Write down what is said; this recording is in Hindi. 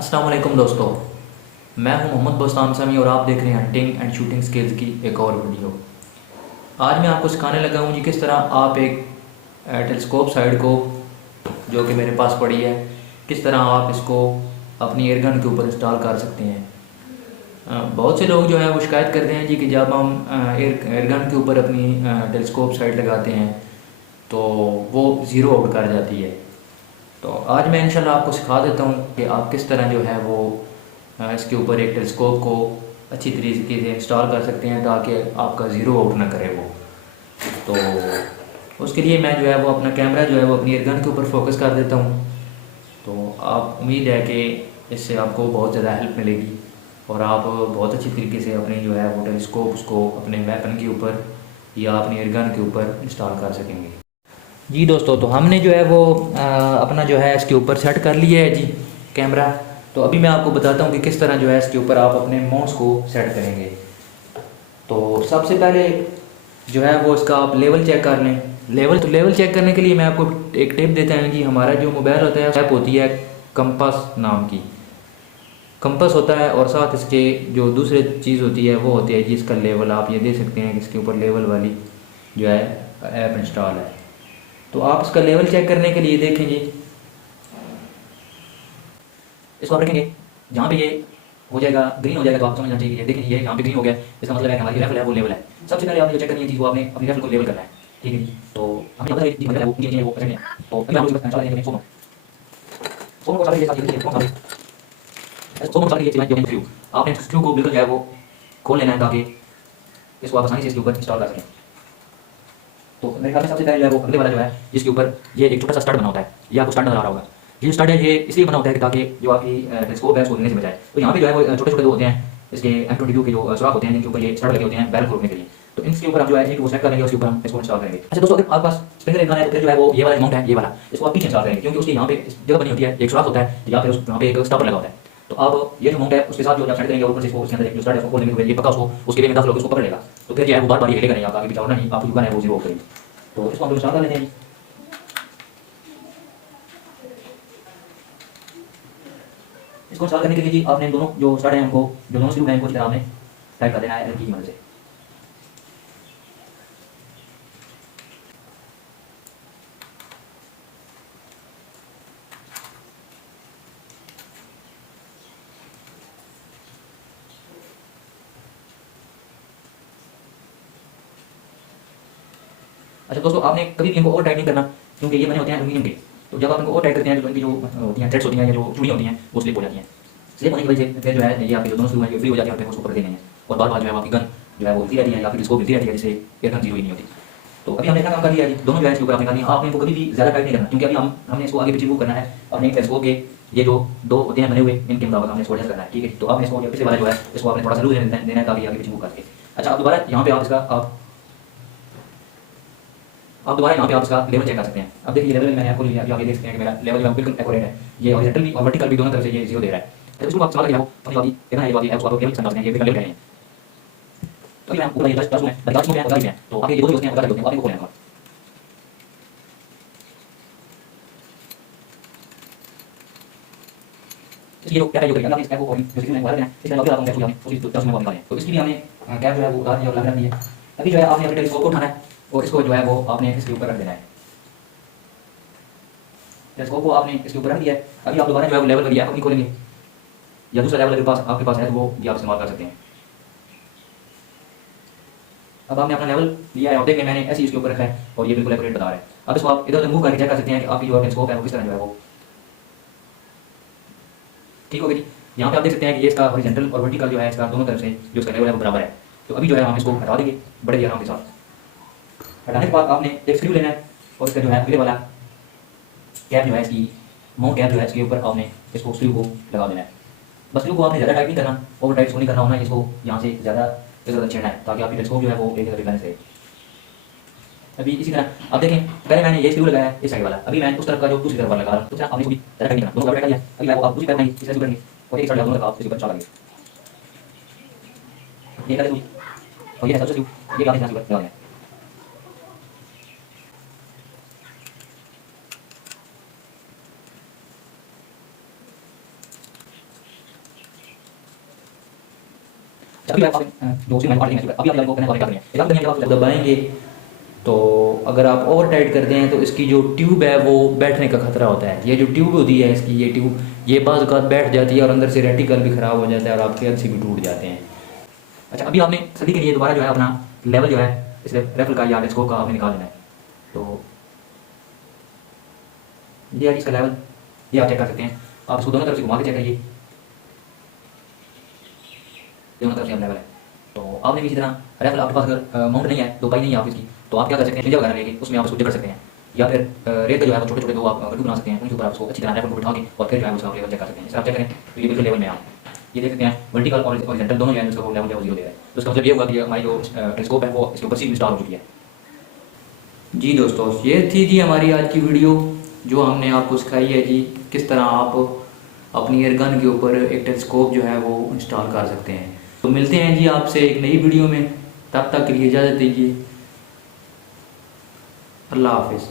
अस्सलाम वालेकुम दोस्तों। मैं हूं मोहम्मद बोस्ताम समी और आप देख रहे हैं हंटिंग एंड शूटिंग स्किल्स की एक और वीडियो। आज मैं आपको सिखाने लगा हूं जी किस तरह आप एक टेलीस्कोप साइड को जो कि मेरे पास पड़ी है, किस तरह आप इसको अपनी एयरगन के ऊपर इंस्टॉल कर सकते हैं। बहुत से लोग जो है वो शिकायत करते हैं जी कि जब हम एयरगन के ऊपर अपनी टेलीस्कोप साइड लगाते हैं तो वो ज़ीरो आउट कर जाती है। तो आज मैं इंशाल्लाह आपको सिखा देता हूँ कि आप किस तरह जो है वो इसके ऊपर एक टेलीस्कोप को अच्छी तरीके से इंस्टॉल कर सकते हैं ताकि आपका ज़ीरो आउट ना करे वो। तो उसके लिए मैं जो है वो अपना कैमरा जो है वो अपनी एयरगन के ऊपर फोकस कर देता हूँ। तो आप उम्मीद है कि इससे आपको बहुत ज़्यादा हेल्प मिलेगी और आप बहुत अच्छी तरीके से अपने जो है वो टेलीस्कोप उसको अपने वेपन के ऊपर या अपनी एयरगन के ऊपर इंस्टॉल कर सकेंगे। जी दोस्तों, तो हमने जो है वो अपना जो है इसके ऊपर सेट कर लिया है जी कैमरा। तो अभी मैं आपको बताता हूँ कि किस तरह जो है इसके ऊपर आप अपने माउस को सेट करेंगे। तो सबसे पहले जो है वो इसका आप लेवल चेक कर लें। लेवल चेक करने के लिए मैं आपको एक टिप देता हूँ जी। हमारा जो मोबाइल होता है ऐप होती है कंपास नाम की, कंपास होता है और साथ इसके जो दूसरी चीज़ होती है वो होती है जी इसका लेवल। आप ये दे सकते हैं कि इसके ऊपर लेवल वाली जो है ऐप इंस्टॉल है। तो आप इसका लेवल चेक करने के लिए देखेंगे, इसको आप रखेंगे जहाँ पे ये हो जाएगा ग्रीन हो जाएगा तो आप समझना चाहिए ये देखिए ये यहाँ पे ग्रीन हो गया, इसका मतलब है कि हमारी राइफल है वो लेवल है। सबसे पहले आपने जो चेक करनी है चीज़ वो आपने अपनी राइफल को लेवल करना है, ठीक है जी। तो हमने पता है जी मतलब है वो नीचे है वो पकड़ने है। तो अभी आप लोग इसका चला देंगे सोनो सोनो को सारे ये साथ ये सोनो सारे ये चीज़ें जो फ्यू आपने स्क्रू को बिल्कुल जो है वो खोल लेना है ताकि इसको आप आसानी से इसके ऊपर इंस्टॉल कर सकें। तो मेरे ख्याल में सबसे पहले जो है वो अगले वाला जो है जिसके ऊपर ये एक छोटा सा स्टड बना होता है, ये आपको स्टड नजर आ रहा होगा। ये जो स्टड है ये इसलिए बना होता है कि ताकि जो आपकी टेलीस्कोप है उसको हिलने से बचाए। तो यहाँ पे जो है वो छोटे छोटे दो होते हैं इसके M22 के जो सुराख होते हैं जिनके ऊपर ये स्टड लगे होते हैं बैरल को रोकने के लिए। तो इसके ऊपर हम जो है एक वो सेट करेंगे, उसके ऊपर हम इसको इंस्टॉल करेंगे। अच्छा दोस्तों, अगर आपके पास स्प्रिंगर गन है तो फिर जो है वो ये वाला माउंट है ये वाला, इसको आप पीछे इंस्टॉल करेंगे क्योंकि उसकी यहाँ पे जगह बनी होती है, एक सुराख होता है या फिर यहाँ पे एक स्टॉपर लगा होता है। तो आप ये जो माउंट है उसके साथ जो सेट करेंगे ऊपर से इसको उसके अंदर एक जो स्टड है उसको खोलने के लिए पक्का उसको उसके लिए 10 लोग उसको पकड़ लेगा। तो फिर जो है वो बार बार ये हिलेगा नहीं, आप आगे पीछे होना नहीं, आप जो गन है वो जीरो करेंगे। तो इसको हम लोग इंस्टॉल कर लेते हैं। इसको इंस्टॉल करने के लिए जी आपने दोनों जो स्टड है उनको जो दोनों स्क्रू हैं उनको इस तरह आपने टाइट कर देना है की मदद से। अच्छा दोस्तों, आपने कभी भी इनको और टाइट नहीं करना क्योंकि ये बने होते हैं एल्यूमिनियम के। तो जब आप इनको और टाइट करते हैं तो इनकी जो होती हैं थ्रेड्स होती हैं या जो चूड़ियाँ होती हैं वो स्लिप हो जाती हैं। स्लिप होने की वजह से फिर जो है ये आपके जो दोनों स्क्रू हैं ये फ्री हो जाते हैं और फिर उसको पकड़ देने हैं और बार बार जो है आपकी गन जो है वो हिलती रहती है या फिर इसको हिलती रहती है जिससे एयर गन जीरो ही नहीं होती। तो अभी हमने इतना काम कर लिया है जी, दोनों जो है इसके ऊपर आपने करनी है। आपने इनको कभी भी ज़्यादा टाइट नहीं करना क्योंकि अभी हमने इसको आगे पीछे मूव करना है। अपने टेलीस्कोप के ये जो दो होते हैं बने हुए इनके मुताबिक हमने इसको एडजस्ट करना है, ठीक है। तो आपने इसको पिछले वाला जो है इसको आपने थोड़ा सा लूज देना है ताकि आगे पीछे मूव करके। अच्छा, आप दोबारा यहाँ पे आप इसका आप दोबारा यहाँ पे आप इसका लेवल चेक कर सकते हैं। अब देखिए लेवल मैंने आपको लिया, अभी आप ये देख सकते हैं कि मेरा लेवल जो है बिल्कुल एक्यूरेट है। ये हॉरिजॉन्टल भी और वर्टिकल भी दोनों तरफ से ये जीरो दे रहा है। तो इसको आप सवाल क्या हो अपनी बात इतना है, बात है उसको आप लेवल समझते हैं ये लेवल है। तो मैं आपको ये टच में टच में बता दिया, तो आप ये दोनों दोस्त हैं बता देते हैं आप इनको खोलें। ये जो क्या है जो करेंगे हम इस कैप को म्यूजिक में लगा देना है। इस तरह आप कैप को उसी 10 में निकालें। तो इसके लिए हमने कैप जो है वो उतार दिया और लगा दिया। अभी जो है आपने अपने टेलीस्कोप को उठाना है और इसको जो है वो आपने इसके ऊपर रख देना है। टेलीस्कोप को आपने इसके ऊपर रख दिया है। अभी आप दोबारा जो है वो लेवल करिए, अपनी खोलेंगे या दूसरा लेवल अगर आपके पास है तो वो भी आप इस्तेमाल कर सकते हैं। अब आपने अपना लेवल लिया है और देखिए मैंने ऐसे ही इसके ऊपर रखा है और ये बिल्कुल एक्यूरेट बता रहा है। अब इसको आप इधर उधर मूव करके चेक कर सकते हैं कि आपकी जो टेलीस्कोप है वो किस तरह जो है वो ठीक हो गई। यहाँ पे आप देख सकते हैं कि ये इसका हॉरिजॉन्टल और वर्टिकल जो है इसका दोनों तरफ से जो इसका लेवल है वो बराबर है। तो अभी जो है हम इसको हटा देंगे बड़े ही आराम के साथ। हटाने के बाद आपने एक स्क्रू लेना है और इसका जो है अगले वाला कैप जो है इसकी माउंट कैप जो है इसके ऊपर आपने इसको स्क्रू को लगा देना है। बस स्क्रू को आपने ज़्यादा टाइट नहीं करना, ओवर टाइट इसको नहीं करना होना, इसको यहाँ से ज़्यादा इधर छेड़ना है ताकि आपकी टेलीस्कोप जो है वो एक जगह बैलेंस रहे। अभी इसी तरह आप देखें पहले मैंने ये स्क्रू लगाया है इस साइड वाला, अभी मैं उस तरफ का जो दूसरी तरफ वाला लगा रहा हूँ। तो आपने इसको भी ज़्यादा टाइट नहीं करना, दोनों बराबर टाइट है। अभी आप दूसरी तरफ नहीं इस तरह करेंगे और एक साइड दोनों तरफ आप इसके ऊपर चला ये कर और ये सबसे ये आप इस तरह से लगा दें। अभी आप जो उसकी मैंने पार्टी अभी आप को करने वाले हैं एग्जाम करने के बाद दबाएंगे तो अगर आप ओवर टाइट करते हैं तो इसकी जो ट्यूब है वो बैठने का खतरा होता है। ये जो ट्यूब होती है इसकी, ये ट्यूब ये बाज़ औक़ात बैठ जाती है और अंदर से रेटिकल भी ख़राब हो जाता है और आपके एलसी भी टूट जाते हैं। अच्छा, अभी आपने सभी के लिए दोबारा जो है अपना लेवल जो है इस रेफल का या स्कोप का आपने निकाल लेना है। तो ये है इसका लेवल, ये आप चेक कर सकते हैं। आप इसको दोनों तरफ से घुमा के चेक करिए, दोनों तरफ से लेवल है। तो आपने भी इसी तरह रेफल आपके पास अगर माउंट नहीं है, दो पाई नहीं है आपकी, तो आप क्या कर सकते हैं, खिंजा वगैरह लेके उसमें आप उसको चेक कर सकते हैं, या फिर रेत का जो है वो छोटे छोटे दो आप गड्ढू बना सकते हैं, उनके ऊपर आप उसको अच्छी तरह रेफल को बिठा के और फिर जो है उसका लेवल चेक कर सकते हैं। इस आप चेक करें तो ये बिल्कुल लेवल में आप ये देख सकते हैं वर्टिकल और हॉरिजॉन्टल दोनों जो है उसका लेवल लेवल 0 दे रहा है। तो इसका मतलब ये होगा कि हमारी जो टेलीस्कोप है वो इसके ऊपर सील इंस्टॉल हो चुकी है। जी दोस्तों, ये थी जी हमारी आज की वीडियो जो हमने आपको सिखाई है जी किस तरह आप अपनी एयरगन के ऊपर एक टेलीस्कोप जो है वो इंस्टॉल कर सकते हैं। तो मिलते हैं जी आपसे एक नई वीडियो में, तब तक के लिए इजाज़त दीजिए। अल्लाह हाफिज़।